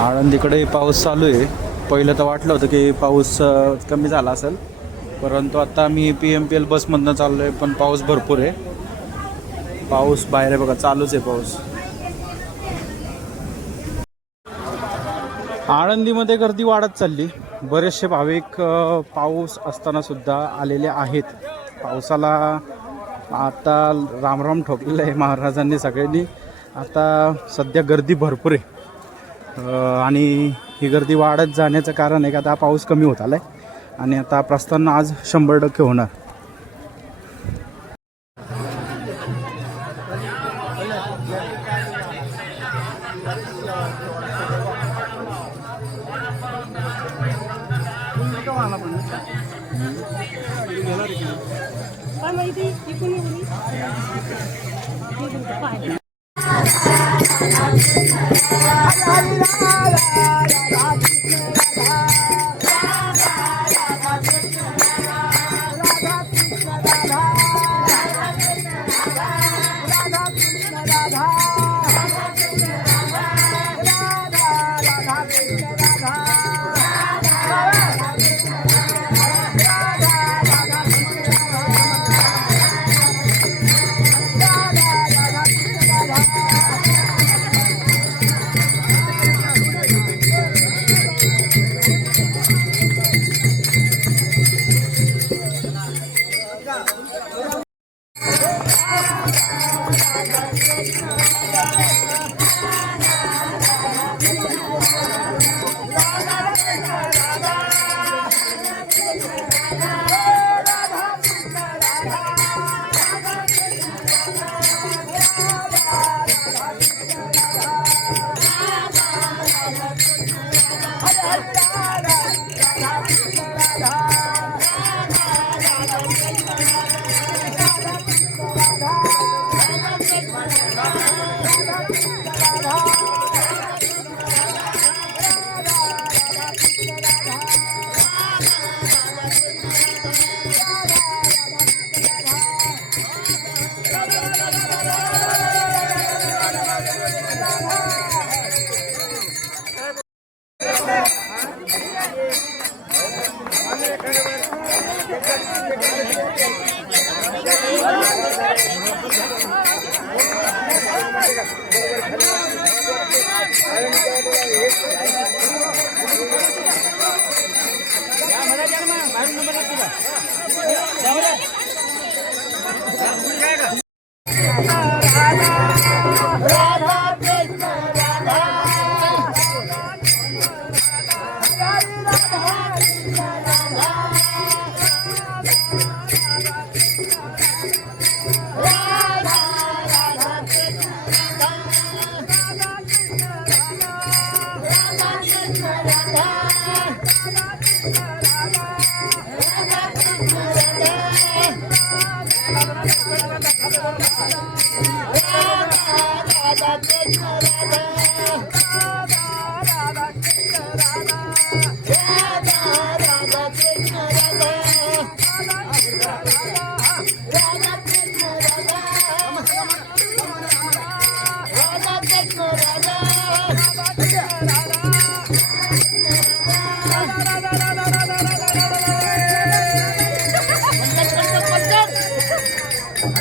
आळंदीकडे पाऊस चालू आहे. पहिलं तर वाटलं होतं की पाऊस कमी झाला असेल, परंतु आता मी PMPL बसमधनं चाललो आहे, पण पाऊस भरपूर आहे. पाऊस बाहेर आहे बघा, चालूच आहे पाऊस. आळंदीमध्ये गर्दी वाढत चालली. बरेचसे भाविक पाऊस असताना सुद्धा आलेले आहेत. पावसाला आता रामराम ठोकलेलं आहे महाराजांनी सगळ्यांनी. आता सध्या गर्दी भरपूर आहे आणि ही गर्दी वाढत जाण्याचं कारण आहे का आता पाऊस कमी होत आला आहे आणि आता प्रस्थान आज 100% होणार. Radha